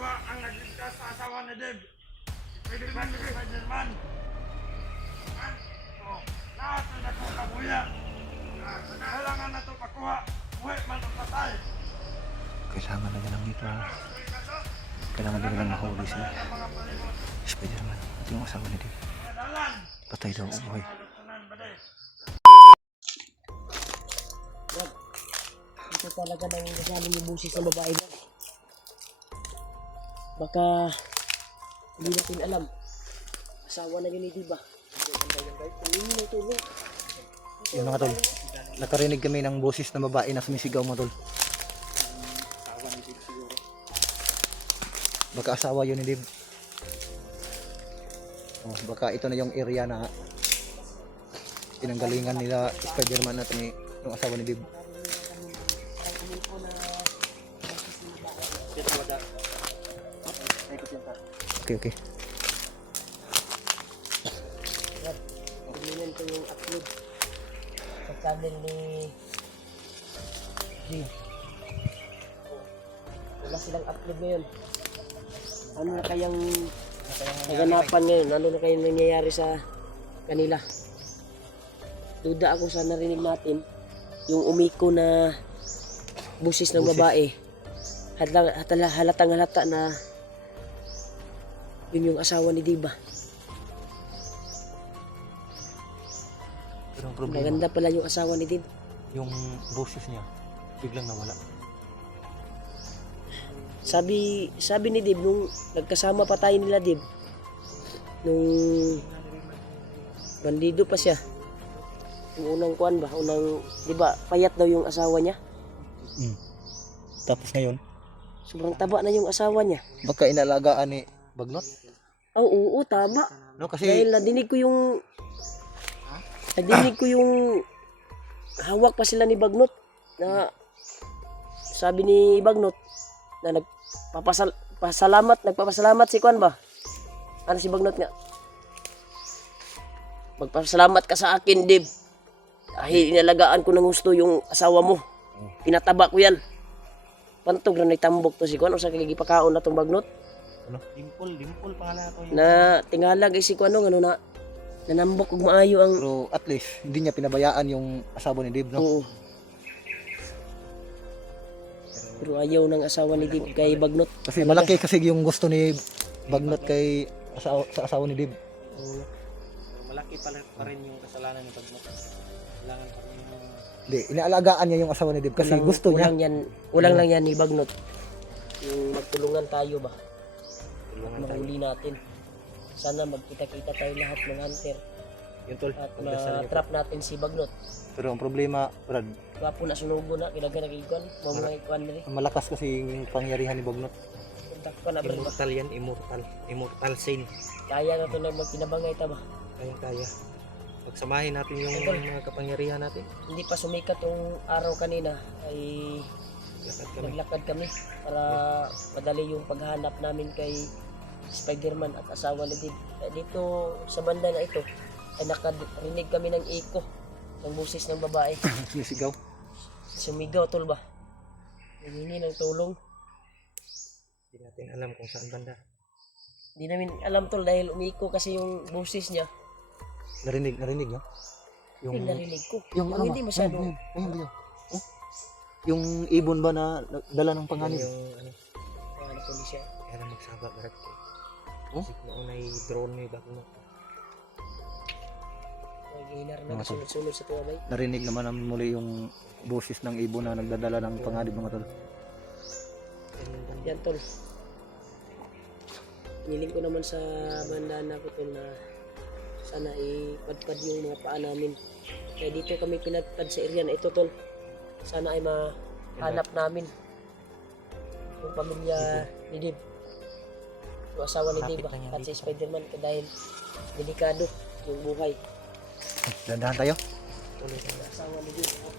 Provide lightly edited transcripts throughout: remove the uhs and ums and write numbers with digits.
Pakwa ang nagligtas sa asawa ni Deb. Spider-Man. Lahat na nagkakabuya. Kailangan na ito pakuha. Uwi man ang patay. Kailangan na lang ito. Kailangan din lang mahuli si Spider-Man. At yung asawa ni Dave. Patay daw ang buhay. Ito talaga nang nasaling yung busis ng babae na. Baka hindi natin alam. Asawa na yun, di ba? Hindi na tulong. Yun mga tol. Nakarinig kami ng boses ng babae na sumisigaw mga tol. Baka asawa yun ni Dave. Oh, baka ito na yung area na pinanggalingan nila Spider-Man at ni yung asawa ni Dave. Okay. Tingnan ko yung upload sa channel ni Dave. Wala silang upload ngayon. Ano na kayang naganapan ngayon? Ano na kayang nangyayari sa kanila? Duda ako sa narinig natin yung umiko na busis ng babae. Halatang halata na yun yung asawa ni Diba. Pero ang problema, Maganda pala yung asawa ni Dib. yung boses niya biglang nawala. Sabi ni Dib nung nagkasama pa tayo nila Dib. Nung bandido pa siya. Yung unang kuan ba? Di ba, payat daw yung asawa niya. Tapos ngayon, Sobrang taba na yung asawa niya. baka inalagaan ni Bagnot. Oo, tama. No, kasi Dahil nadinig ko yung hawak pa sila ni Bagnot na sabi ni Bagnot na nagpapasalamat si Kwan ba? Ano si Bagnot nga? Magpasalamat ka sa akin, Dib. Dahil inalagaan ko ng gusto yung asawa mo. Pinataba ko yan. Pantog na nagtambok to si Kwan o sa kagipakaon na tong Bagnot. ano? Dimple pangalan ko. Na tingalag ay si Kwan ano na nanambok ug maayo ang Pero at least hindi niya pinabayaan yung asawa ni Dave, no? Oo. Pero ayaw ng asawa ni Dib kay Bagnot. Kasi malaki kasi yung gusto ni Bagnot kay sa asawa ni Dave. Malaki pa rin yung kasalanan ni Bagnot. Kailangan pa rin yung... Hindi, inaalagaan niya yung asawa ni Dave kasi gusto niya. Kulang lang yan ni Bagnot. Yung magtulungan tayo ba? Tulungan tayo. Mahuli natin. Sana magkita-kita tayo lahat ng hunter. Yun tol, At pagdasal niyo po. ma-trap natin si Bagnot. Pero ang problema, Brad, Wapo na sunugo na, kinaganag ikon. Mga ikon na rin. malakas kasi yung pangyarihan ni Bagnot. Puntak pa na ba? Immortal yan, immortal sin. Kaya na ito na magpinabangay ta ba? Kaya. Pagsamahin natin yung mga kapangyarihan natin. Hindi pa sumikat yung araw kanina ay Lakad kami. naglakad kami para madali yung paghanap namin kay Spider-Man at asawa ni Dib. Dito sa banda na ito ay nakarinig kami ng echo ng busis ng babae. Sumisigaw. Sumigaw tol ba? Nangingi ng tulong. Hindi natin alam kung saan banda. Hindi namin alam tol dahil umiko kasi yung busis niya. Narinig, no? Yung narinig ko. Yung ano hindi masyado. Ayun. Oh? Yung ibon ba na dala ng panganib? Yung ano, Ano po siya? kaya lang magsaba barat ko. Oh? Kasi maunay drone ni Bagnot. Naghihinar na sunod-sunod sa tuwa bay. Narinig naman namin muli yung boses ng ibon na nagdadala ng panganib mga tol. Yan tol. Niling ko naman sa bandana ko tol na sana ipadpad yung mga paa namin. Kaya dito kami pinagpad sa area na ito tol. Sana ay mahanap namin yung pamilya ni Dib. Yung asawa ni Dib Lapit lang yan at si dito. Spider-Man dahil delikado yung buhay. Dandahan tayo. Tuloy Yung asawa ni Dib at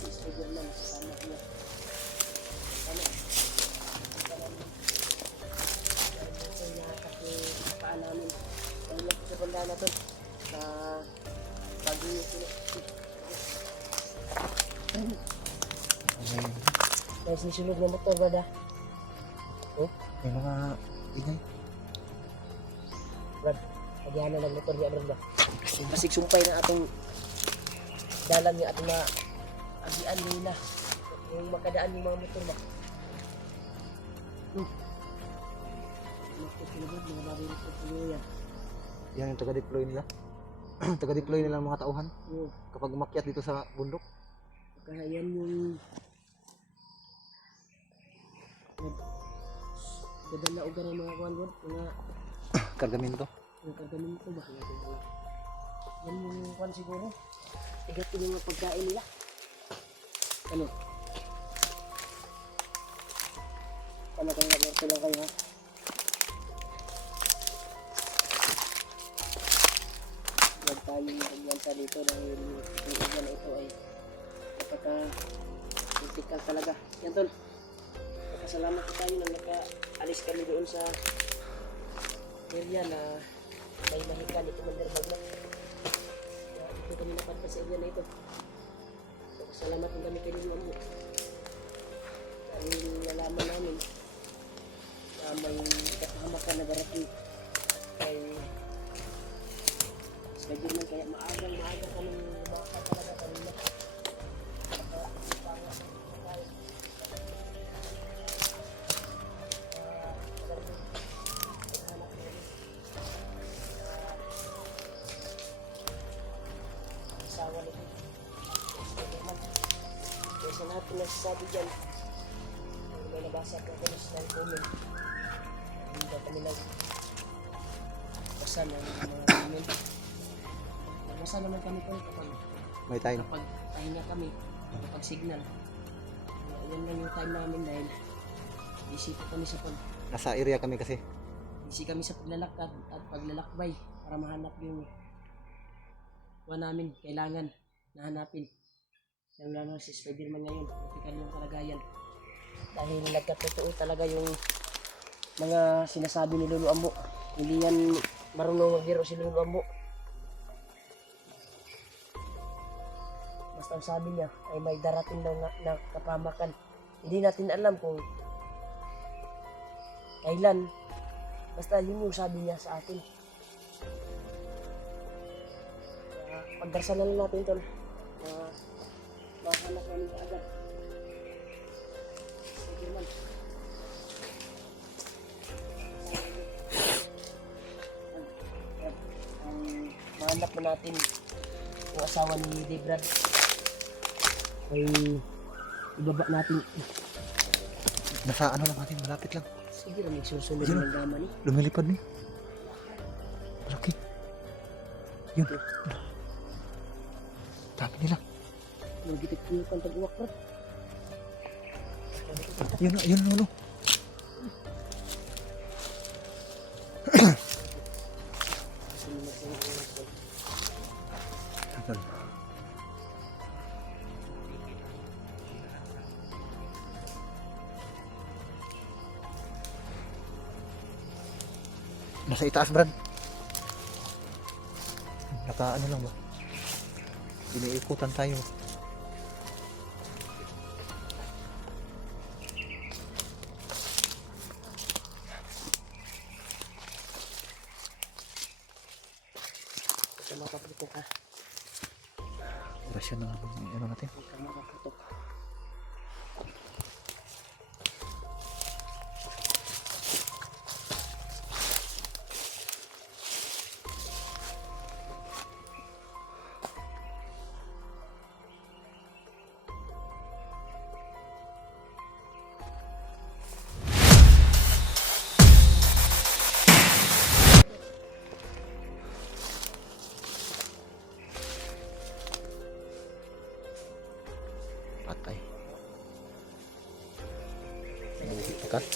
si Spider-Man kasama niya. Sana paa namin. Ano lang po sa bandana tol na bago yung Guys, nisunod na motor, brada. Oh? May mga ingay. Brad, nagyahan na ng motor niya, Brad ba? Basig sumpay na atong dalan niya atong na agian nila. Yung makadaan yung mga motor ba? Nakot sila, Brad, mga bago yung motor yan. Yan yung taga-deploy nila. Taga-deploy nila ng mga tauhan Oo. kapag umakyat dito sa bundok. Kaya yan yung dadala o ganang mga kuwan, Brad, mga Kargamento. yung kagamin ko ba? Yan yung kuwan siguro. Tigat yung mga pagkain nila. Ano? Paano kayo nag-orto lang kayo ha? Huwag tayong magyansa dito dahil yung iba na ito ay napaka-critical talaga. Yan tol. Pasalamat po tayo na naka-alis kami doon sa area na may mahika ni Commander Bagnak. Kaya ito kami napadpa sa area na ito. So, pasalamat po kami kay Lulu Ambo. Dahil nalaman namin na may kapahamakan na darating kay Spiderman, kaya maaga kami baka talaga kanina. Asawa nito. Kaya sa lahat ng nasasabi dyan, may nabasa ko sa national comment. Hindi ba kami basa ng mga comment. Basa naman kami po May time. kapag pahinga kami, kapag signal. Yan lang yung time namin dahil busy po kami sa Nasa area kami kasi. paglalakad at paglalakbay para mahanap yung namin kailangan nahanapin. Yung lalo si Spiderman ngayon, critical yung kalagayan. Dahil nagkatotoo talaga yung mga sinasabi ni Lulu Ambo. Hindi yan marunong magbiro si Lulu Ambo. Basta ang sabi niya ay may darating daw na kapamakan. Hindi natin alam kung kailan. Basta yun yung sabi niya sa atin. Pagdarsalan natin tol. Mahanap namin agad. Sige man. Mahanap na natin yung asawa ni Debrad. Ay ibaba natin. Nasa ano lang natin, malapit lang. Sige lang, susunod Yun. ng dama ni. Lumilipad ni. Malaki. Yun. Dami nila. Magitip ko yung pantag-uwak bro. Yun, yun, ano. Nasa itaas, Brad. Naka ano lang ba? Iniikutan tayo. Ito makaputok ha. Orasyon na ano natin. Huwag ka makaputok. Patay. Tekat.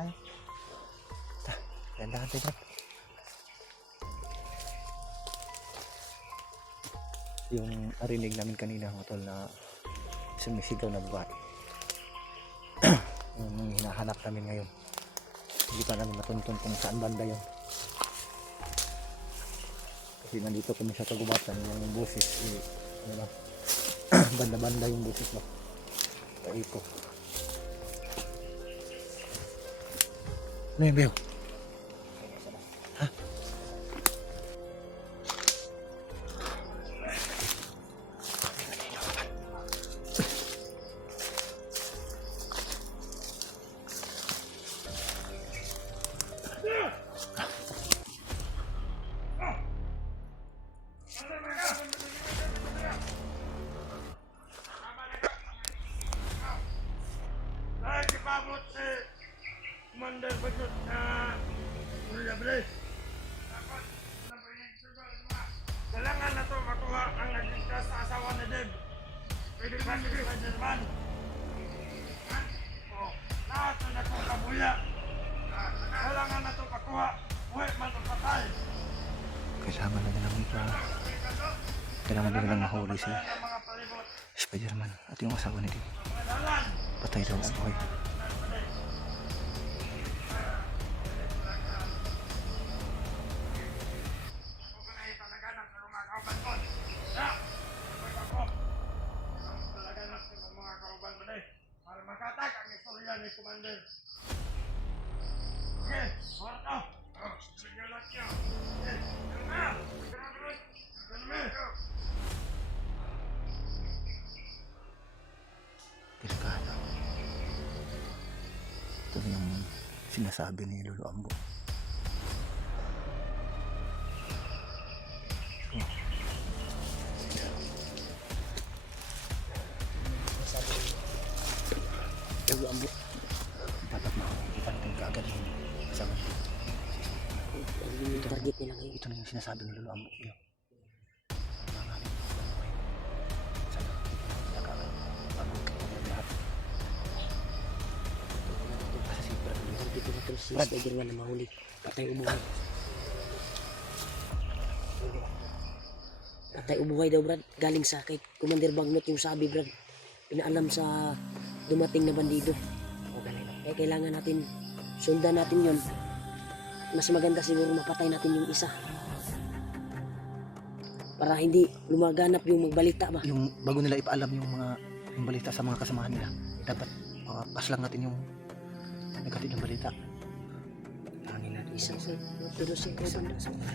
tayo. Dahan-dahan tayo. Yung narinig namin kanina mga tol na sumisigaw na babae. Yung hinahanap namin ngayon. Hindi pa namin matuntun kung saan banda yun. Kasi nandito kami sa kagubatan yung boses. Ano ba? Banda-banda yung boses ba? Paiko. Ano yung Beo? Ha? Ay, kipabot si Commander Bagot na Kuya Blaze. Dapat nabayin sa mga kailangan na to makuha ang nagligtas sa asawa ni Deb. Pwede ba si Spider-Man? Oh, lahat na nakong kabuya. Kailangan na to makuha. Uwi man o patay. Kailangan na nilang kailangan din nilang mahuli si Ang mga palibot. Spider-Man at yung asawa ni Dave. Dalan. Patay daw ang buhay. Para makatag ang istorya ni Commander. Okay, surat na. Sige lang niya. Okay, yun na. Delikado. Ito yung sinasabi ni Lolo Ambo. Lolo Ambo. Dapat makikita natin kaagad yung asawa ni Dave. Yung target nila ngayon. Ito na yung sinasabi ni Lolo Ambo. Yun. Target nila ito si Spider-Man na mahuli. Patay ubuhay. Patay ubuhay daw, Brad. Galing sa kay Commander Bagnot yung sabi, Brad. Pinaalam sa dumating na bandido. Kaya kailangan natin sundan natin yon. Mas maganda siguro mapatay natin yung isa. Para hindi lumaganap yung magbalita ba? Yung bago nila ipaalam yung balita sa mga kasamahan nila, dapat pas lang natin yung negative ng balita. Hangin natin. Isa sa pero siya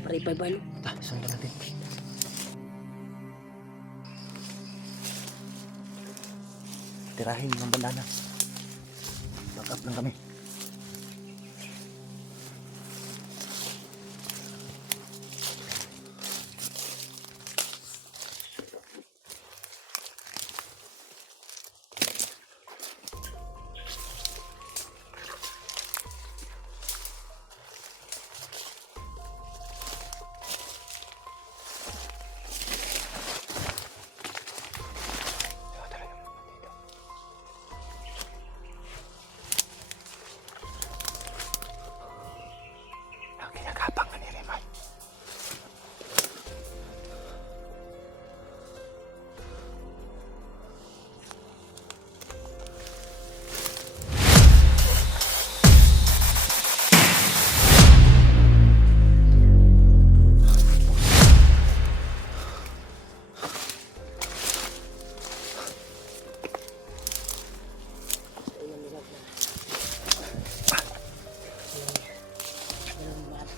para ipaybalo. Sundan natin. Tirahin yung bandana. Back up lang kami. Kinagapang ka ni Reman.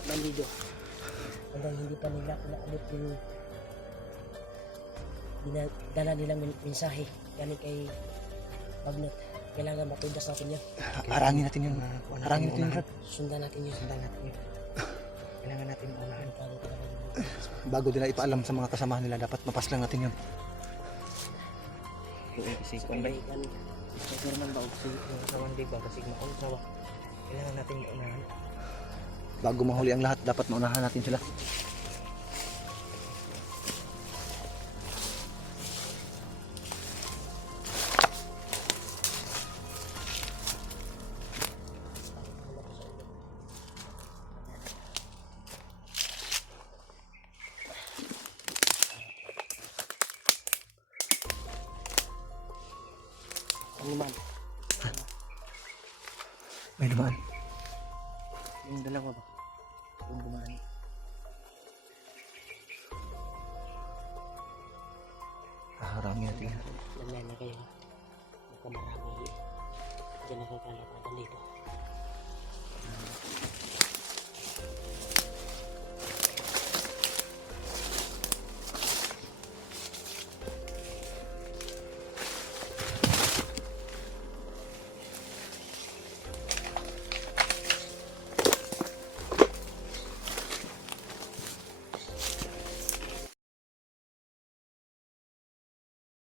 Bandido. Hanggang hindi pa nila naabot yung dala nilang mensahe galing kay Bagnot. Kailangan matudas natin yun. Arangin natin yun. Arangin natin yun, Brad. Sundan natin yun. Kailangan natin unahan. Bago nila ipaalam sa mga kasamahan nila, dapat mapas lang natin yun. Kasi kung ba Spider-Man ba o si kasawan di ba kasi maon sa wa. Kailangan natin unahan. Bago mahuli ang lahat, dapat maunahan natin sila. Ano man? May dumaan. Yung dalawa ba? Yung dumaan. Haharangin natin yan. Nanay na kayo. Baka marami. Diyan na kayo kalapatan dito.